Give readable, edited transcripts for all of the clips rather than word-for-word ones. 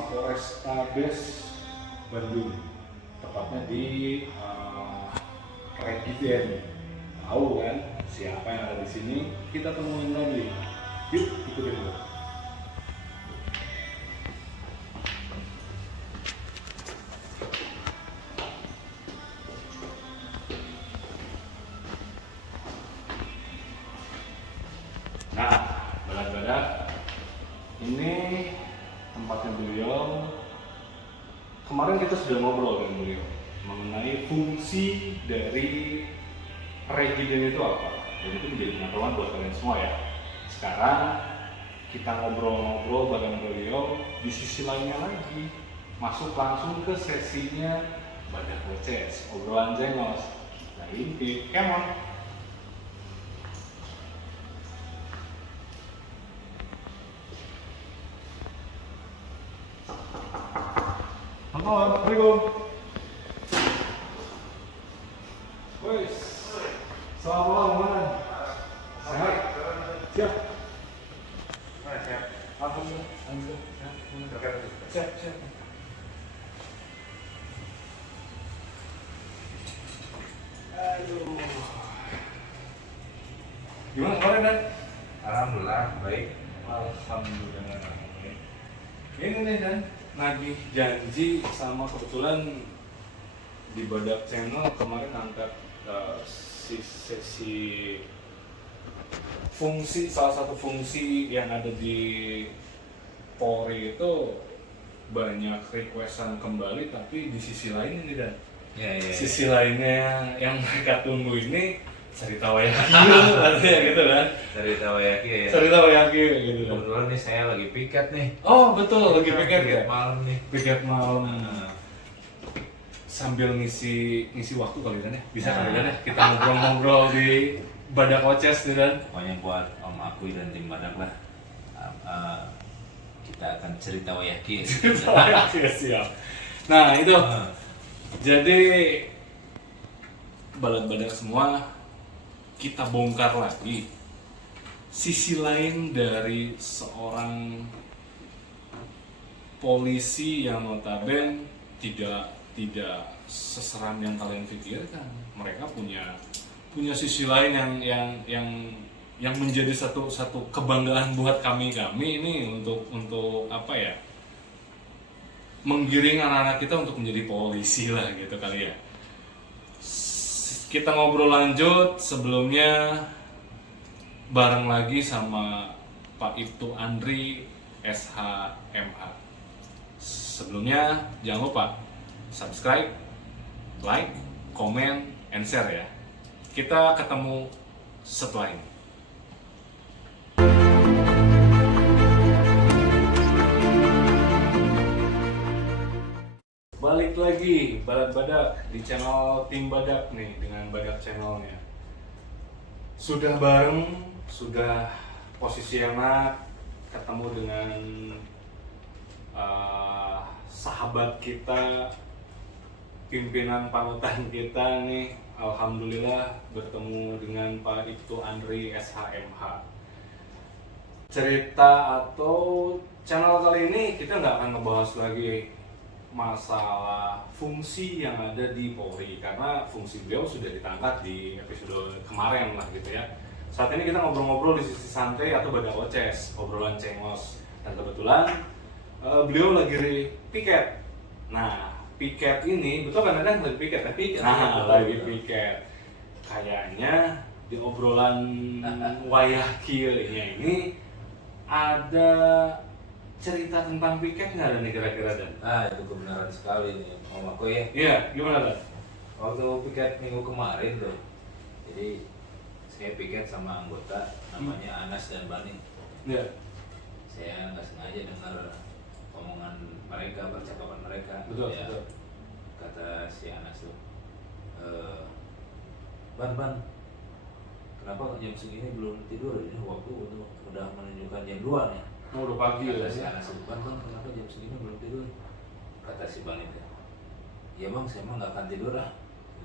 Mapolrestabes Bandung, tepatnya di Regiden. Tahu kan siapa yang ada di sini? Kita temuin lagi. Yuk, ikutin gue. Nah, badak-badak, ini tempatnya beliau. Kemarin kita sudah ngobrol dengan beliau mengenai fungsi dari Regiden itu apa. Dan itu menjadi pengetahuan buat kalian semua ya. Sekarang kita ngobrol-ngobrol bareng beliau di sisi lainnya lagi. Masuk langsung ke sesinya Badak Oces, obrolan jengos. Kita intip, come on. Assalamualaikum. Wes, selamat malam, Man. Sehat? Siap? Siap. Alhamdulillah. Siap. Aduh. Gimana kemarin, Dan? Alhamdulillah baik. Alhamdulillah. Ini nih, Dan, nagih janji sama kebetulan di Badak Channel kemarin angkat sesi fungsi, salah satu fungsi yang ada di Polri itu banyak requestan kembali, tapi di sisi lain ini, Dan, sisi lainnya yang mereka tunggu ini cerita wayaki artinya gitu kan, Cerita wayaki ya. cerita wayaki gitu kan. Kebetulan nih saya lagi piket nih. Oh betul, lagi piket ya, malam nih. piket malam. Sambil ngisi waktu kali kan ya, bisa kali kan ya, kita ngobrol-ngobrol di Badak Oces gitu kan. Pokoknya buat Om Akui dan tim Badak lah. Kita akan cerita wayaki. Siap. Nah itu, jadi badak-badak semua, kita bongkar lagi sisi lain dari seorang polisi yang notabene tidak seseram yang kalian pikirkan. Mereka punya sisi lain yang menjadi satu kebanggaan buat kami ini untuk apa ya, menggiring anak-anak kita untuk menjadi polisi lah gitu kali ya. Kita ngobrol lanjut, sebelumnya bareng lagi sama Pak Ibtu Andri SHMH. Sebelumnya jangan lupa subscribe, like, comment, and share ya. Kita ketemu setelah ini. Balik lagi badak-badak di channel tim Badak nih, dengan Badak channelnya. Sudah bareng, sudah posisi enak, ketemu dengan sahabat kita, pimpinan panutan kita nih. Alhamdulillah bertemu dengan Pak Ibtu Andri SHMH. Cerita atau channel kali ini kita nggak akan ngebahas lagi masalah fungsi yang ada di Polri, karena fungsi beliau sudah ditangkap di episode kemarin lah gitu ya. Saat ini kita ngobrol-ngobrol di sisi santai atau Badak Oces, obrolan cengos. Dan kebetulan beliau lagi piket. Nah, piket ini, betul kan ada lagi piket? Nah, lagi piket. Kayaknya di obrolan wayakilnya ini ada cerita tentang piket nggak ada nih kira-kira, Dan? Itu kebenaran sekali nih Om Akui ya. Iya, gimana, Dan? Waktu piket minggu kemarin tuh, jadi saya piket sama anggota namanya Anas dan Bani. Iya. Saya nggak sengaja dengar omongan mereka, percakapan mereka. Betul, ya, betul. Kata si Anas tuh, Ban, kenapa jam segini belum tidur? Ini waktu udah menunjukkan jam 2 nih. Oh, udah pagi ya. Kata si Anas tuh, Ban, kenapa jam segini belum tidur? Kata si Bang itu, ya Bang, saya mah nggak akan tidur lah.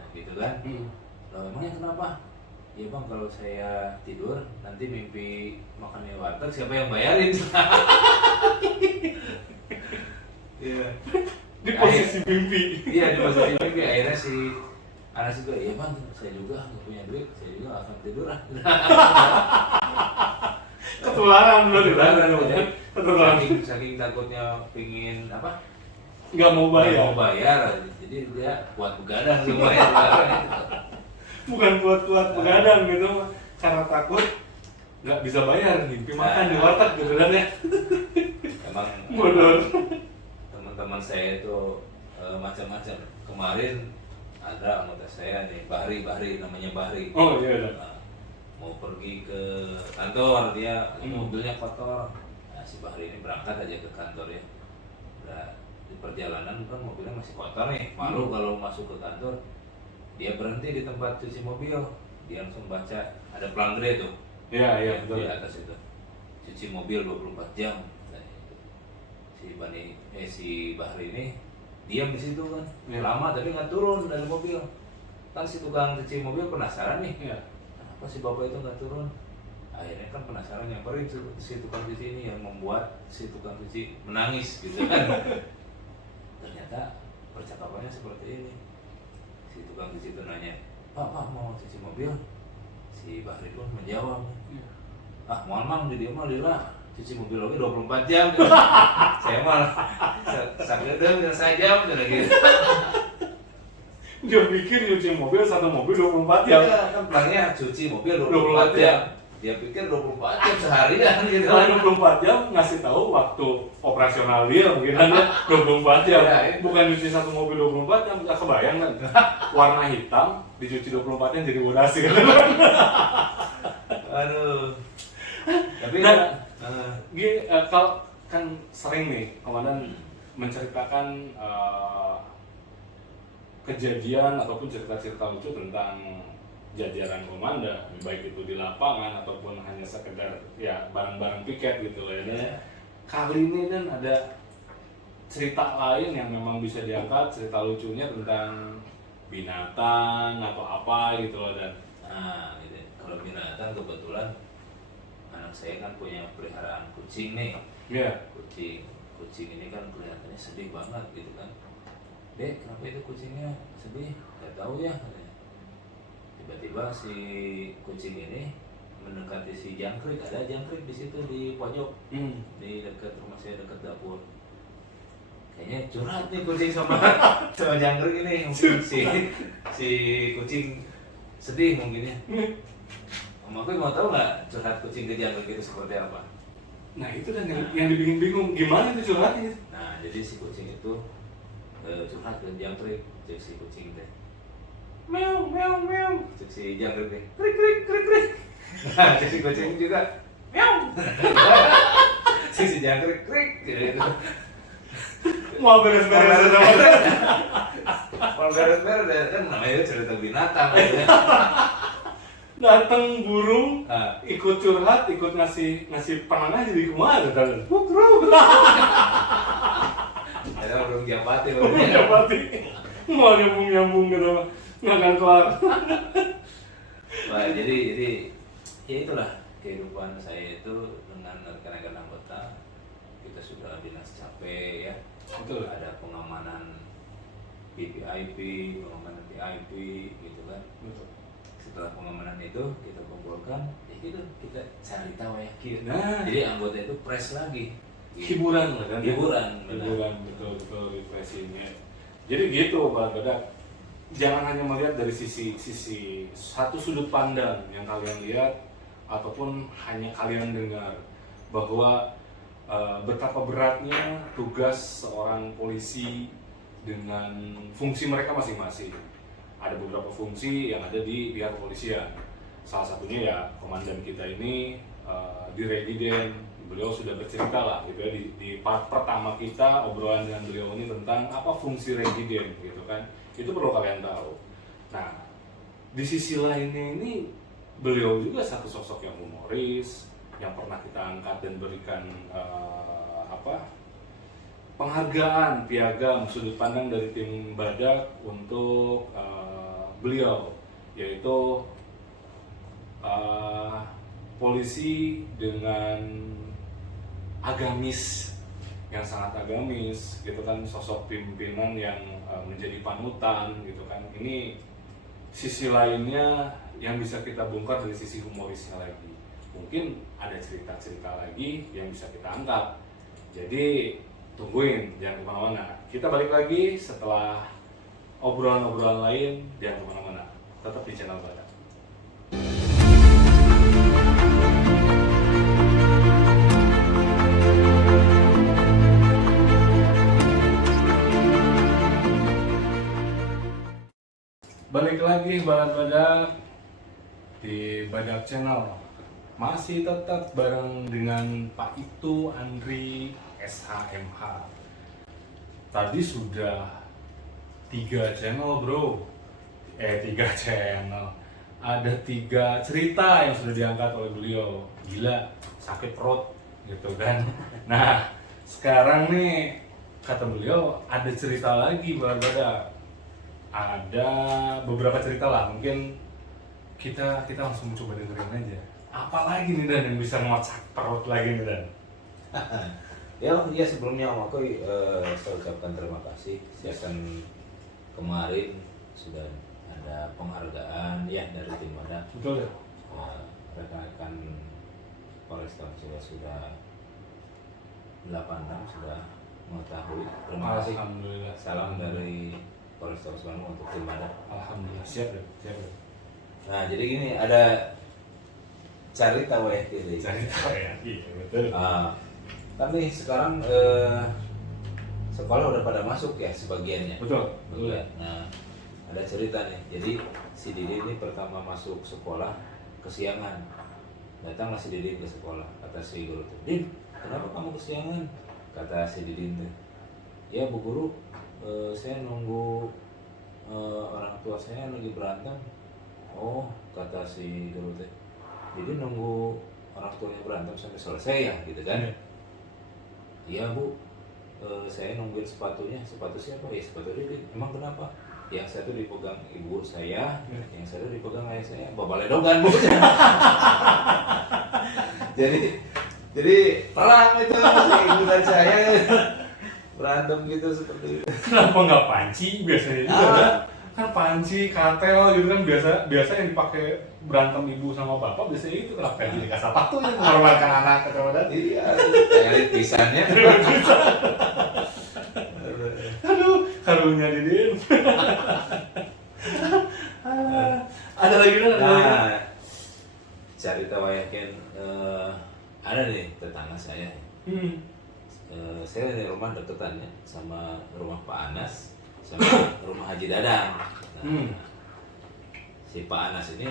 Nah gitu kan. Loh, emangnya kenapa? Ya Bang, kalau saya tidur nanti mimpi makan di warteg, siapa yang bayarin? Iya. Di posisi mimpi. Iya, di posisi mimpi. Akhirnya si Anas juga, iya bang, saya juga nggak punya duit, saya juga nggak akan tidur ah. Ketularan berarti kan? Ketularan. Saking takutnya pingin apa? Nggak mau Nggak mau bayar. bayar, jadi dia kuat begadang semua ya. Bukan kuat-kuat begadang gitu, karena takut nggak bisa bayar, mimpi makan di warteg gitu kan ya. Emang Bodoh. teman-teman saya itu macam-macam. Kemarin ada anggota saya nih, Bahri namanya Bahri. Oh iya ada. Nah, mau pergi ke kantor, dia mobilnya kotor. Nah, si Bahri ini berangkat aja ke kantor ya. Udah di perjalanan kan mobilnya masih kotor nih, malu kalau masuk ke kantor. Dia berhenti di tempat cuci mobil, dia langsung baca, ada pelang-gede tuh. Iya Di betul. atas itu, cuci mobil 24 jam. Nah, si Bahri ini diam di situ kan, Iya. lama tapi nggak turun dari mobil. Kan si tukang cuci mobil penasaran nih, Iya. kenapa si bapak itu nggak turun? Akhirnya kan penasaran, nyamperin si tukang cuci ini, yang membuat si tukang cuci menangis gitu kan. Ternyata percakapannya seperti ini. Si tukang cuci itu nanya, Pak mau cuci mobil? Si Bahri pun menjawab, ah mohon mang di dia mah lila cuci mobil lagi 24 jam. Saya mah sakit deh saya jam udah gitu. Dia pikir nyuci mobil satu mobil 24 jam. Ya kan pelangnya cuci mobil 24 jam. Dia pikir 24 jam seharian gitu. Kalau 24 jam ngasih tahu waktu operasional dia mungkin kan dia 24 jam. Ya, itu. Bukan nyuci satu mobil 24 jam, nggak kebayang kan. Warna hitam dicuci 24 jam jadi bodasi kan. Aduh. Tapi Nah, kan kalau kan sering nih komandan menceritakan kejadian ataupun cerita-cerita lucu tentang jajaran komandan, baik itu di lapangan ataupun hanya sekedar ya bareng-bareng piket gitu loh ya. Dan kali ini kan ada cerita lain yang memang bisa diangkat, cerita lucunya tentang binatang atau apa gitu loh. Dan nah, gitu. Kalau binatang kebetulan anak saya kan punya peliharaan kucing nih. ya Kucing ini kan kelihatannya sedih banget gitu kan. Dek, kenapa itu kucingnya sedih? Gak tahu ya. Tiba-tiba si kucing ini mendekati si jangkrik. Ada jangkrik di situ di pojok, di dekat rumah saya, dekat dapur. Kayaknya curhat nih kucing sama jangkrik ini. Mungkin si kucing sedih mungkin ya. Om aku mau tahu nggak curhat kucing ke jangkrik itu seperti apa? nah itu kan yang dibikin bingung, gimana itu curhatnya? Nah, jadi si kucing itu curhat ke jangkrik, cek si kucing teh. Meow meow meow. Cek si jangkrik teh. Krik krik krik krik. Nah, cek si kucing juga. Meow. Si jangkrik krik gitu. Mau beres-beres Kalau beres-beres kan namanya cerita binatang gitu ya. datang burung Ah. ikut curhat, ikut ngasih penangan jadi kumaha kan? Wukruk. Ada burung japati. Japati. Mau nyambung gitu mah. Nggak akan kelar. Wah, jadi ya itulah kehidupan saya itu dengan rekan-rekan anggota. Kita sudah dinas capek ya. Betul. Ada pengamanan VIP, pengamanan VIP gitu kan. Betul. Setelah pengamanan itu kita kumpulkan, ya gitu kita cari tahu ya. Nah. Jadi anggota itu press lagi. Hiburan lah kan? Hiburan, benar. Hiburan, betul refreshingnya. Jadi gitu Pak Badak. Jangan hanya melihat dari sisi satu sudut pandang yang kalian lihat ataupun hanya kalian dengar bahwa betapa beratnya tugas seorang polisi dengan fungsi mereka masing-masing. Ada beberapa fungsi yang ada di pihak kepolisian. Salah satunya ya komandan kita ini di Regiden. Beliau sudah bercerita lah gitu ya di part pertama kita obrolan dengan beliau ini tentang apa fungsi Regiden gitu kan. Itu perlu kalian tahu. Nah, di sisi lainnya ini beliau juga satu sosok yang humoris, yang pernah kita angkat dan berikan penghargaan piagam sudut pandang dari tim Badak untuk beliau, yaitu polisi dengan agamis yang sangat agamis gitu kan, sosok pimpinan yang menjadi panutan gitu kan. Ini sisi lainnya yang bisa kita bongkar dari sisi humorisnya lagi. Mungkin ada cerita-cerita lagi yang bisa kita angkat. Jadi tungguin, jangan kemana-mana. Kita balik lagi setelah obrolan-obrolan lain, jangan kemana-mana. Tetap di channel Badak. Balik lagi Badak di Badak Channel. Masih tetap bareng dengan Pak Itu Andri SHMH. Tadi sudah 3 channel bro. 3 channel. Ada 3 cerita yang sudah diangkat oleh beliau. Gila, sakit perut gitu kan. Nah, sekarang nih kata beliau ada cerita lagi Badak. Ada beberapa cerita lah, mungkin kita langsung coba dengerin aja. Apalagi nih Dan yang bisa ngocak perut lagi nih Dan? Ya sebelumnya Om Akoy, saya ucapkan terima kasih. Season kemarin sudah ada penghargaan ya dari tim Badak. Betul ya? Rekan-rekan Polresta Cirebon sudah 86 sudah mengetahui. Terima kasih. Alhamdulillah. Salam dari Polresta Cirebon untuk tim Badak. Alhamdulillah, siap deh. Nah jadi gini, ada cerita weh kiri. Cerita ya, iya betul. Kan nih sekarang sekolah udah pada masuk ya sebagiannya. Betul. Ya. Nah ada cerita nih. Jadi si Didin ini pertama masuk sekolah kesiangan. Datanglah si Didin ke sekolah. Kata si guru tuh, "Din, kenapa kamu kesiangan?" Kata si Didin tuh, "Ya Bu Guru, saya nunggu orang tua saya lagi berantem." "Oh," kata si guru teh, "Jadi nunggu orang tuanya berantem sampai selesai ya gitu kan?" "Iya Bu, saya nungguin sepatunya." "Sepatu siapa?" "Ya sepatu Didin." "Emang kenapa?" "Yang satu dipegang ibu saya, yang satu dipegang ayah saya." Babaledogan Bu. jadi perang itu si ibu dan saya berantem gitu seperti itu. Kenapa nggak panci biasanya juga kan panci, katel gitu kan biasa yang dipakai berantem ibu sama bapak biasanya itu. Kenapa jadi kasar sepatu yang mengorbankan anak kata Badak? Iya, kayak pisannya. Aduh, karunya Didin. Ada lagi kan? Nah, cerita wayakin ada nih tetangga saya. Saya di rumah deketannya sama rumah Pak Anas sama rumah Haji Dadang. Nah, si Pak Anas ini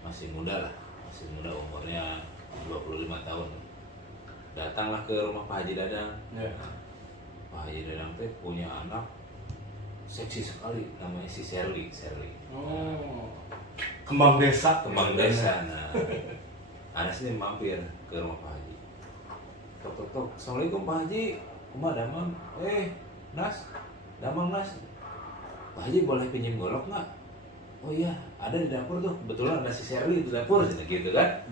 masih muda lah, masih muda, umurnya 25 tahun. Datanglah ke rumah Pak Haji Dadang. Pak Haji Dadang teh punya anak seksi sekali, namanya si Sherly. Oh, kembang desa. Nah, Anas ini mampir ke rumah Pak Haji. Tok. "Assalamualaikum Pak Haji, kumaha damang?" Nas, damang Nas. "Pak Haji boleh pinjam golok nggak?" "Oh iya, ada di dapur tuh. Kebetulan ada si Sherly di dapur," gitu kan.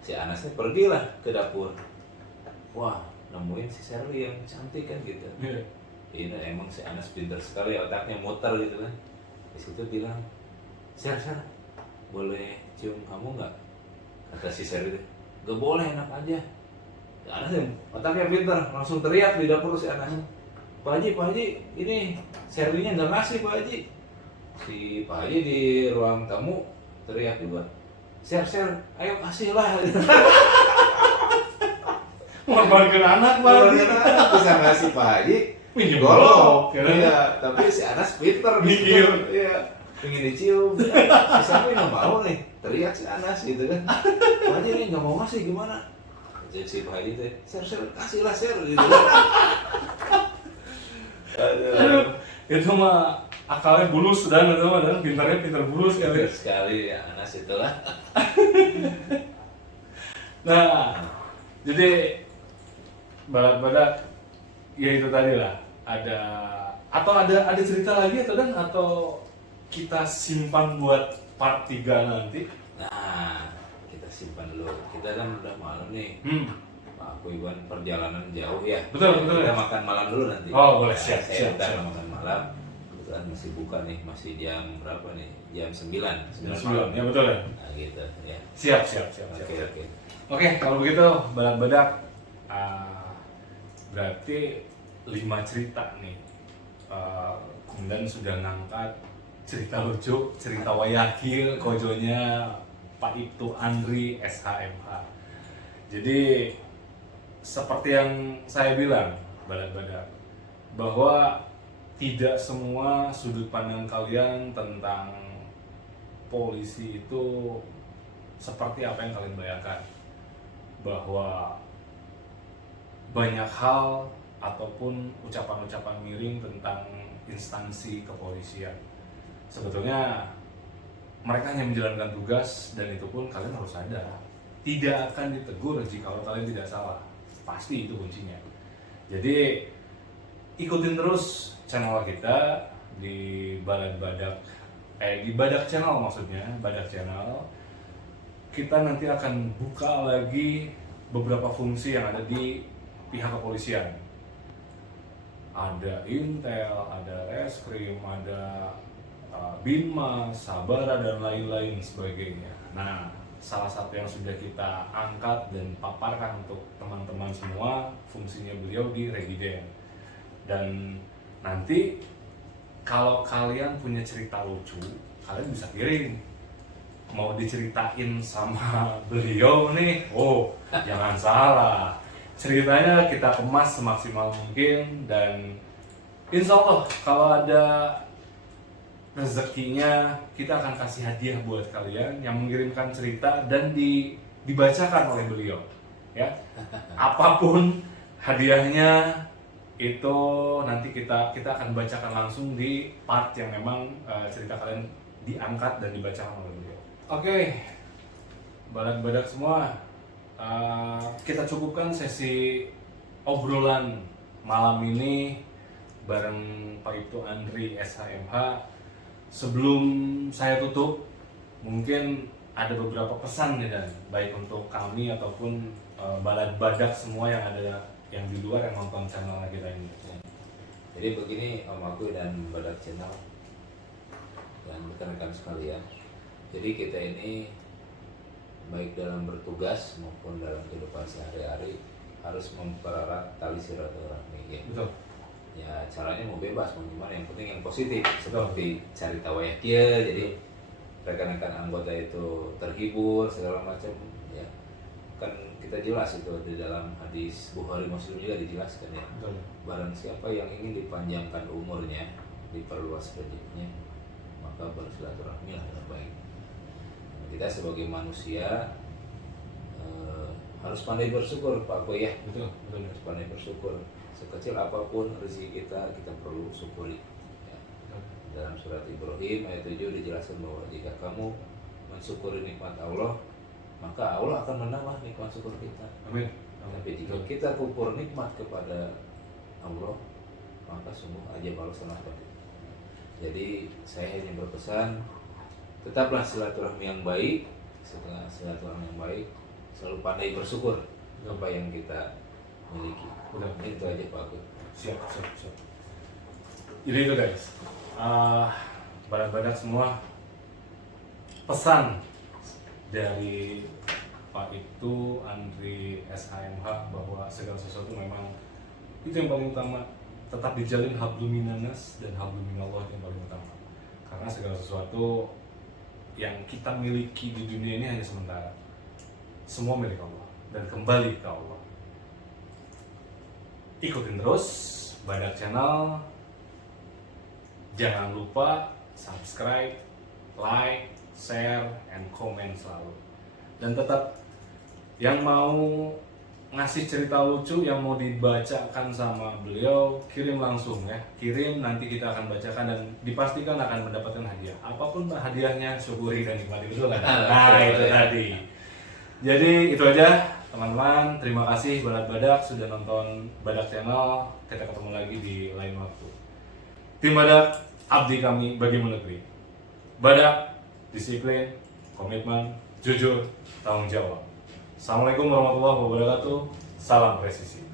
Si Anasnya pergilah ke dapur. Wah, nemuin si Sherly yang cantik kan gitu. Ini emang si Anas pintar sekali, otaknya muter gitu kan. Di situ bilang, Sher, boleh cium kamu nggak?" Kata si Sherly, "Gak boleh, enak aja." Si Anas yang otaknya pintar, langsung teriak di dapur si Anas, Pak Haji, ini Sherly-nya nggak ngasih Pak Haji." Si Pak Haji di ruang tamu teriak juga, Sher, ayo kasih lah." Mengorbankan anak banget. Bisa ngasih Pak Haji Pinjam golok. golok, ya. Iya, tapi si Anas pinter Mikir. Iya, pengen dicium. Si Sherly nggak mau nih, teriak si Anas gitu kan. Pak Haji nih nggak mau ngasih gimana? Jadi si Pak Haji teh, Sher, kasih lah Sher gitu. Aduh, itu mah akalnya bulus dan itu mah dan pintar bulus kali. Sekali ya Anas itulah. Nah, jadi Badak ya itu tadi lah. Ada cerita lagi atau kita simpan buat part 3 nanti? Nah, kita simpan dulu. Kita kan udah malam nih. Pak aku Iwan perjalanan jauh ya. Betul, betul. Kita makan malam dulu nanti. Oh, boleh. Nah, Siap, saya siap, udah siap. makan malam. Kebetulan masih buka nih, masih jam berapa nih? Jam 9 Sembilan, ya betul ya. Nah, gitu ya. Siap, siap, siap, siap. Oke. Oke, kalau begitu badak-badak berarti 5 cerita nih. Kemudian sudah ngangkat cerita lucu, cerita wayakil, kojonya Pak Ibtu Andri SHMH. Jadi seperti yang saya bilang, badak-badak, bahwa tidak semua sudut pandang kalian tentang polisi itu seperti apa yang kalian bayangkan. Bahwa banyak hal ataupun ucapan-ucapan miring tentang instansi kepolisian. Sebetulnya mereka hanya menjalankan tugas, dan itu pun kalian harus sadar tidak akan ditegur jika kalian tidak salah. Pasti itu kuncinya. Jadi ikutin terus channel kita di di Badak Channel, maksudnya Badak Channel. Kita nanti akan buka lagi beberapa fungsi yang ada di pihak kepolisian. Ada Intel, ada Reskrim, ada Binmas, Sabara, dan lain-lain sebagainya. Nah, salah satu yang sudah kita angkat dan paparkan untuk teman-teman semua, fungsinya beliau di Regiden. Dan nanti kalau kalian punya cerita lucu, kalian bisa kirim. Mau diceritain sama beliau nih, oh jangan salah, ceritanya kita kemas semaksimal mungkin, dan insya Allah kalau ada rezekinya kita akan kasih hadiah buat kalian yang mengirimkan cerita dan dibacakan oleh beliau, ya. Apapun hadiahnya itu nanti kita akan bacakan langsung di part yang memang cerita kalian diangkat dan dibacakan oleh beliau. Oke, badak-badak semua, kita cukupkan sesi obrolan malam ini bareng Pak Ibtu Andri SHMH. Sebelum saya tutup, mungkin ada beberapa pesan nih, dan baik untuk kami ataupun badak semua yang ada yang di luar yang nonton channel kita ini. Jadi begini Om Aku dan Badak Channel dan rekan-rekan sekalian. Jadi kita ini baik dalam bertugas maupun dalam kehidupan sehari-hari harus mempererat tali silaturahmi. Ya. Betul. Ya caranya mau bebas, mau gimana, yang penting yang positif. Seperti cari tahu ya dia, jadi rekan-rekan anggota itu terhibur segala macam. Ya kan kita jelas itu di dalam hadis Bukhari Muslim juga dijelaskan ya. Betul. Barang siapa yang ingin dipanjangkan umurnya, diperluas rezekinya, maka bersilaturahmi lah dengan baik. Kita sebagai manusia harus pandai bersyukur Pak Ko ya. Betul. Harus pandai bersyukur. Sekecil apapun rezeki kita perlu syukuri. Ya. Dalam surat Ibrahim ayat 7 dijelaskan bahwa jika kamu mensyukuri nikmat Allah, maka Allah akan menambah nikmat syukur kita. Amin. Tapi jika kita kufur nikmat kepada Allah, maka sungguh aja balasan apa. Jadi saya hanya berpesan, tetaplah silaturahmi yang baik. Setelah silaturahmi yang baik, selalu pandai bersyukur apa yang kita miliki. Itu aja Pak Agus. Siap. Jadi itu guys, badak-badak semua, pesan dari Pak Ibtu Andri SHMH bahwa segala sesuatu memang itu yang paling utama, tetap dijalin hablum minanas dan hablum minallah yang paling utama. Karena segala sesuatu yang kita miliki di dunia ini hanya sementara. Semua milik Allah dan kembali ke Allah. Ikutin terus Badak Channel. Jangan lupa subscribe, like, share, and comment selalu. Dan tetap yang mau ngasih cerita lucu yang mau dibacakan sama beliau, kirim langsung ya. Kirim, nanti kita akan bacakan dan dipastikan akan mendapatkan hadiah. Apapun hadiahnya, syukuri dan nikmati, betul kan? Nah, itu tadi. Jadi itu aja teman-teman. Terima kasih Badak sudah nonton Badak Channel. Kita ketemu lagi di lain waktu. Tim Badak, abdi kami bagi negeri. Badak, disiplin, komitmen, jujur, tanggung jawab. Assalamualaikum warahmatullahi wabarakatuh. Salam presisi.